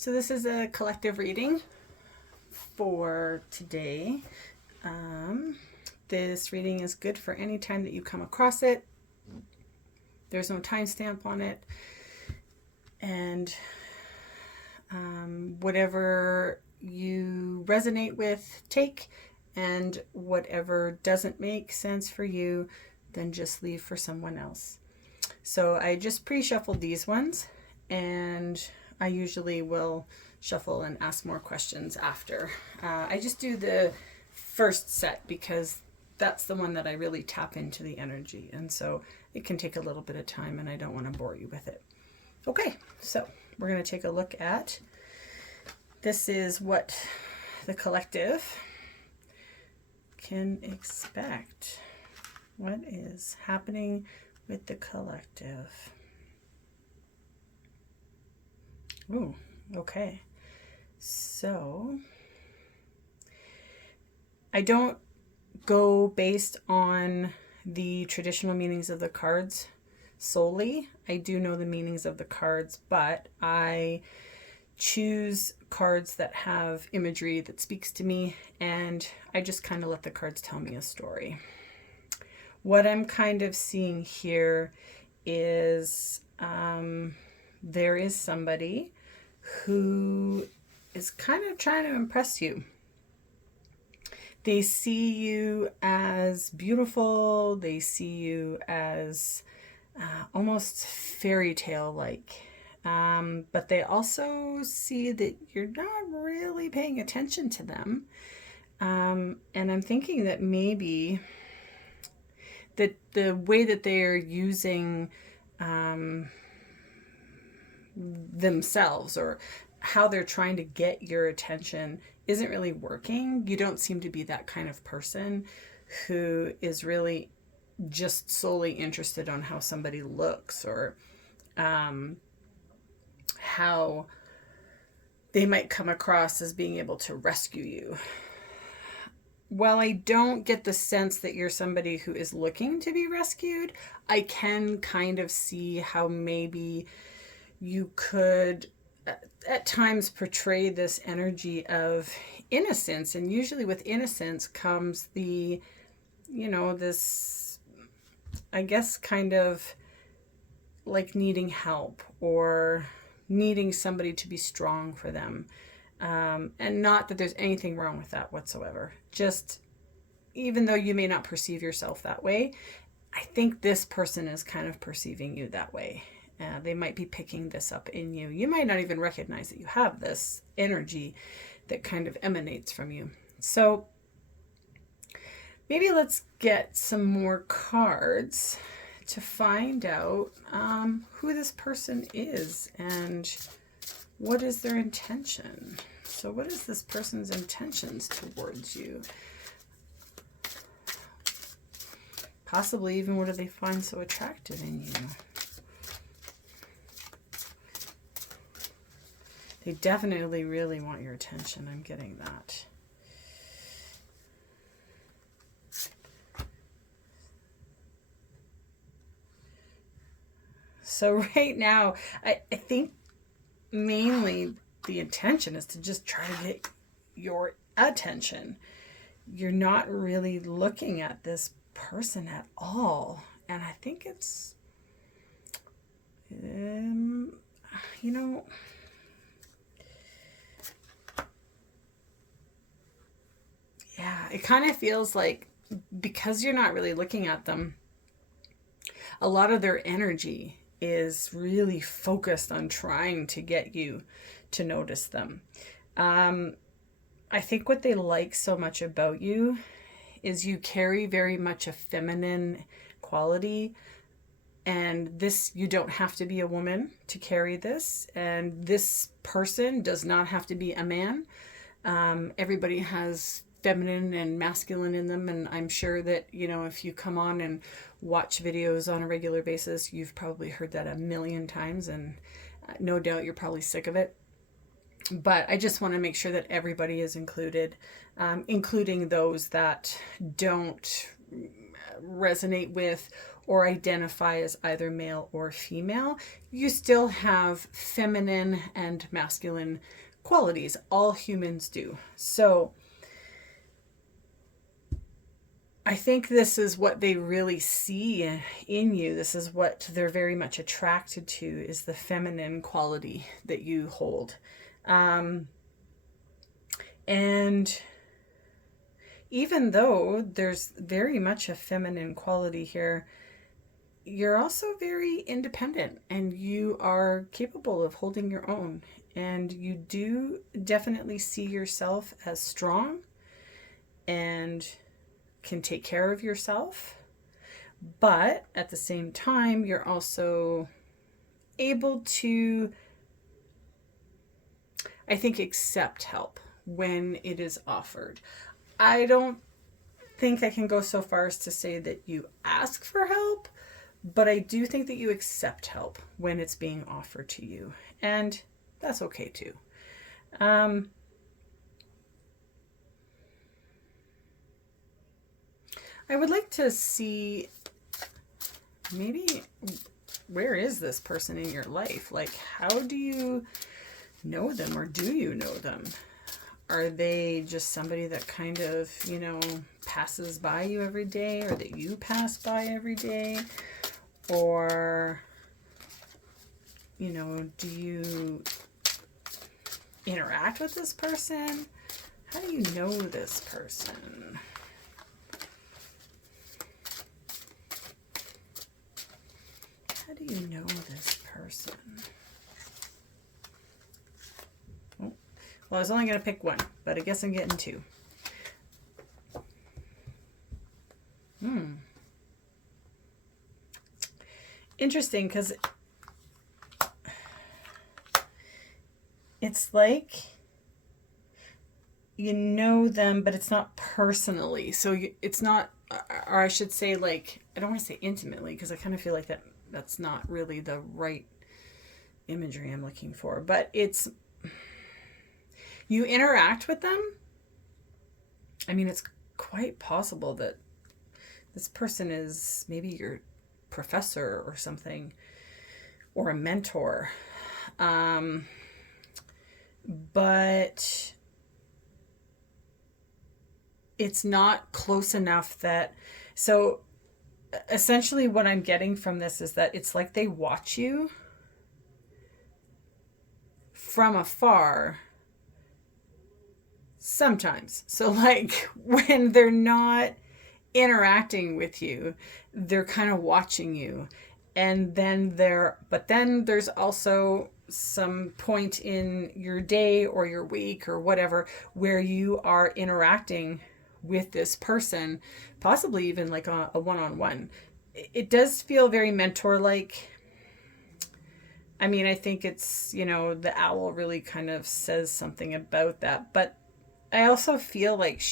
So this is a collective reading for today. This reading is good for any time that you come across it. There's no timestamp on it. And whatever you resonate with, take. And whatever doesn't make sense for you, then just leave for someone else. So I just pre-shuffled these ones, and I usually will shuffle and ask more questions after. I just do the first set because that's the one that I really tap into the energy, and so it can take a little bit of time, and I don't want to bore you with it. Okay, so we're going to take a look at this is what the collective can expect. What is happening with the collective? Ooh, okay. So I don't go based on the traditional meanings of the cards solely. I do know the meanings of the cards, but I choose cards that have imagery that speaks to me, and I just kind of let the cards tell me a story. What I'm kind of seeing here is there is somebody who is kind of trying to impress you. They see you as beautiful. They see you as almost fairy tale like. But they also see that you're not really paying attention to them. And I'm thinking that maybe that the way that they are using themselves, or how they're trying to get your attention, isn't really working. You don't seem to be that kind of person who is really just solely interested on how somebody looks, or how they might come across as being able to rescue you. While I don't get the sense that you're somebody who is looking to be rescued, I can kind of see how maybe you could at times portray this energy of innocence. And usually with innocence comes the, this, I guess, kind of like needing help or needing somebody to be strong for them. And not that there's anything wrong with that whatsoever. Just, even though you may not perceive yourself that way, I think this person is kind of perceiving you that way. They might be picking this up in you. You might not even recognize that you have this energy that kind of emanates from you. So maybe let's get some more cards to find out who this person is and what is their intention. So what is this person's intentions towards you? Possibly even what do they find so attractive in you? They definitely really want your attention. I'm getting that. So right now, I think mainly the intention is to just try to get your attention. You're not really looking at this person at all. And I think it's, yeah, it kind of feels like because you're not really looking at them, a lot of their energy is really focused on trying to get you to notice them. I think what they like so much about you is you carry very much a feminine quality, and this, you don't have to be a woman to carry this, and this person does not have to be a man. Everybody has feminine and masculine in them, and I'm sure that, if you come on and watch videos on a regular basis, you've probably heard that a million times, and no doubt you're probably sick of it. But I just want to make sure that everybody is included, including those that don't resonate with or identify as either male or female. You still have feminine and masculine qualities. All humans do. So I think this is what they really see in you. This is what they're very much attracted to, is the feminine quality that you hold. And even though there's very much a feminine quality here, you're also very independent and you are capable of holding your own. And you do definitely see yourself as strong and can take care of yourself. But at the same time, you're also able to, I think, accept help when it is offered. I don't think I can go so far as to say that you ask for help, but I do think that you accept help when it's being offered to you. And that's okay too. I would like to see maybe, where is this person in your life? Like, how do you know them, or do you know them? Are they just somebody that kind of, passes by you every day, or that you pass by every day? Or, do you interact with this person? How do you know this person? How do you know this person? Well, I was only going to pick one, but I guess I'm getting two. Interesting, because it's like you know them, but it's not personally. So it's not, or I should say, like, I don't want to say intimately, because I kind of feel like that's not really the right imagery I'm looking for. But it's, you interact with them. I mean, it's quite possible that this person is maybe your professor or something, or a mentor. But it's not close enough that, so essentially what I'm getting from this is that it's like they watch you from afar sometimes. So like when they're not interacting with you, they're kind of watching you. And then there's also some point in your day or your week or whatever where you are interacting with this person, possibly even like a one-on-one. It does feel very mentor-like. I mean, I think it's, the owl really kind of says something about that. But I also feel like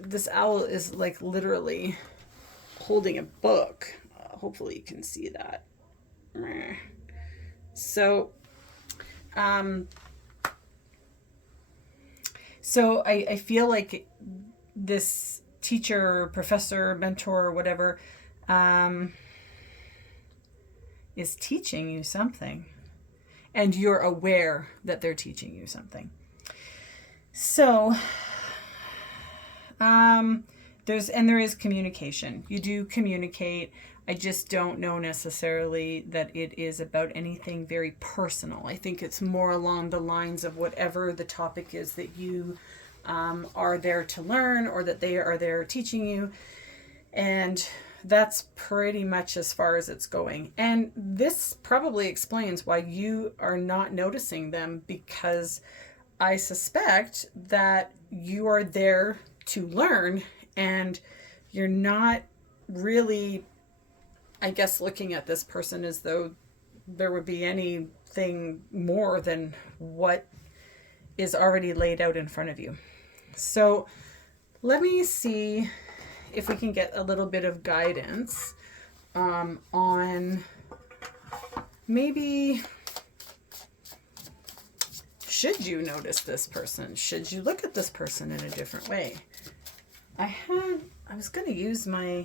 this owl is like literally holding a book. Hopefully you can see that. So, I feel like this teacher, professor, mentor, whatever, is teaching you something, and you're aware that they're teaching you something. So, there is communication. You do communicate. I just don't know necessarily that it is about anything very personal. I think it's more along the lines of whatever the topic is that you are there to learn, or that they are there teaching you. And that's pretty much as far as it's going. And this probably explains why you are not noticing them, because I suspect that you are there to learn, and you're not really, I guess, looking at this person as though there would be anything more than what is already laid out in front of you. So let me see if we can get a little bit of guidance on maybe, should you notice this person? Should you look at this person in a different way? I was going to use my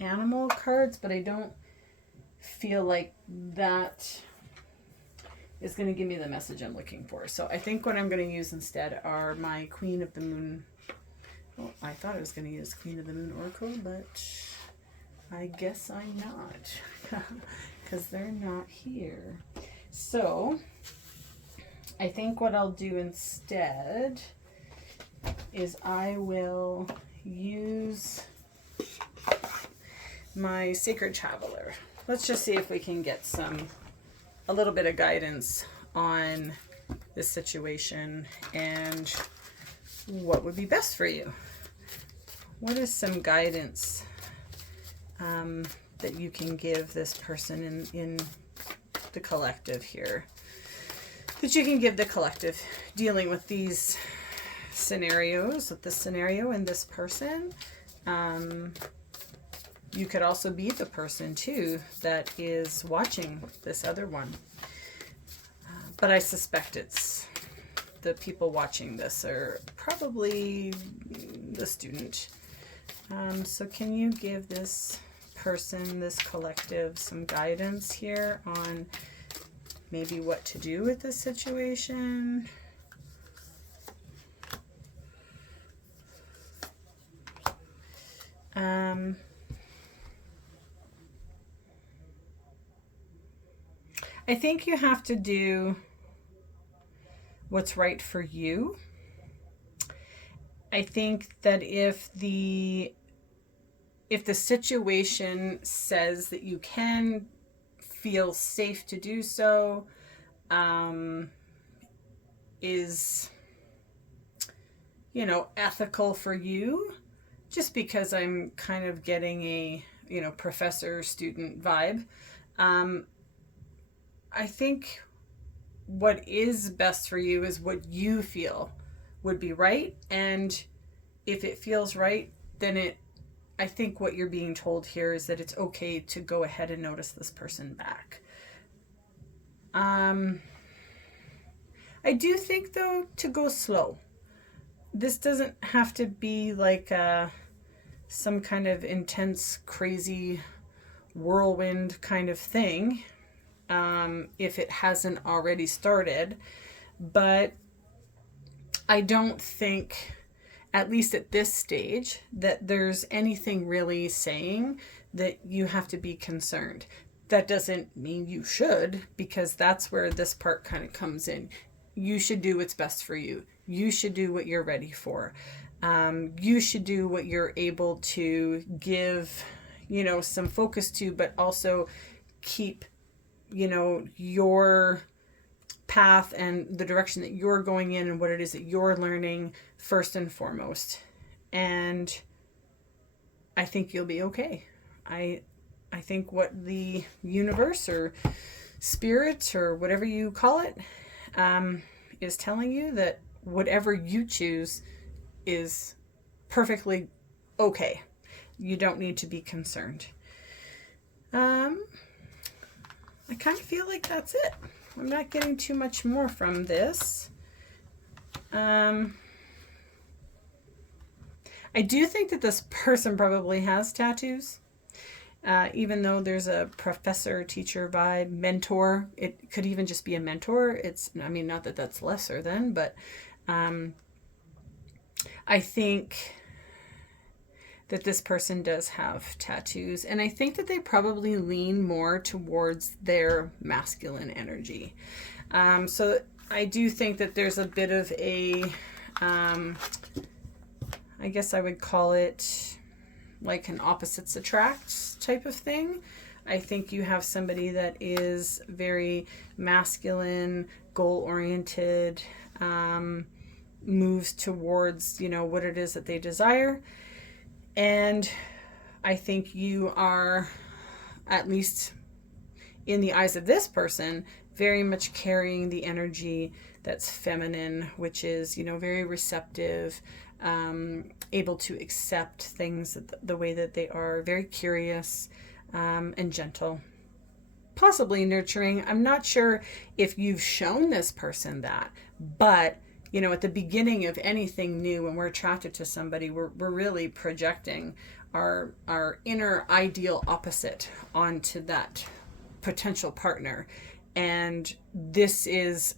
animal cards, but I don't feel like that is going to give me the message I'm looking for. So I think what I'm going to use instead are my Queen of the Moon. Well, I thought I was going to use Queen of the Moon Oracle, but I guess I'm not, because they're not here. So I think what I'll do instead is I will use my Sacred Traveler. Let's just see if we can get a little bit of guidance on this situation and what would be best for you. What is some guidance that you can give this person in the collective here? That you can give the collective dealing with these scenarios, with this scenario and this person. You could also be the person too that is watching this other one. But I suspect it's the people watching this are probably the student. So can you give this person, this collective, some guidance here on maybe what to do with this situation? I think you have to do what's right for you. I think that if the situation says that you can feel safe to do so, is, ethical for you, just because I'm kind of getting a, professor-student vibe, I think what is best for you is what you feel would be right. And if it feels right, then I think what you're being told here is that it's okay to go ahead and notice this person back. I do think, though, to go slow. This doesn't have to be like some kind of intense, crazy whirlwind kind of thing, if it hasn't already started. But I don't think, at least at this stage, that there's anything really saying that you have to be concerned. That doesn't mean you should, because that's where this part kind of comes in. You should do what's best for you. You should do what you're ready for. You should do what you're able to give, some focus to, but also keep, your path and the direction that you're going in and what it is that you're learning first and foremost. And I think you'll be okay. I think what the universe or spirit or whatever you call it is telling you, that whatever you choose is perfectly okay. You don't need to be concerned. I kind of feel like that's it. I'm not getting too much more from this. I do think that this person probably has tattoos. Even though there's a professor, teacher vibe, mentor, it could even just be a mentor. Not that that's lesser than, but I think that this person does have tattoos, and I think that they probably lean more towards their masculine energy. So I do think that there's a bit of a, I guess I would call it like an opposites attract type of thing. I think you have somebody that is very masculine, goal-oriented, moves towards, what it is that they desire. And I think you are, at least in the eyes of this person, very much carrying the energy that's feminine, which is, very receptive, able to accept things the way that they are, very curious, and gentle, possibly nurturing. I'm not sure if you've shown this person that, but You know, at the beginning of anything new, when we're attracted to somebody, we're really projecting our inner ideal opposite onto that potential partner. And this is,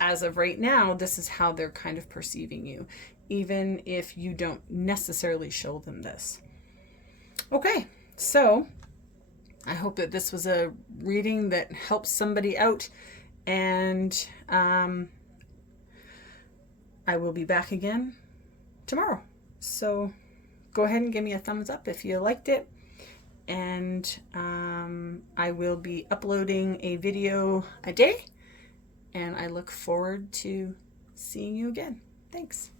as of right now, this is how they're kind of perceiving you, even if you don't necessarily show them this. Okay, so I hope that this was a reading that helps somebody out, and I will be back again tomorrow. So go ahead and give me a thumbs up if you liked it, and I will be uploading a video a day, and I look forward to seeing you again. Thanks.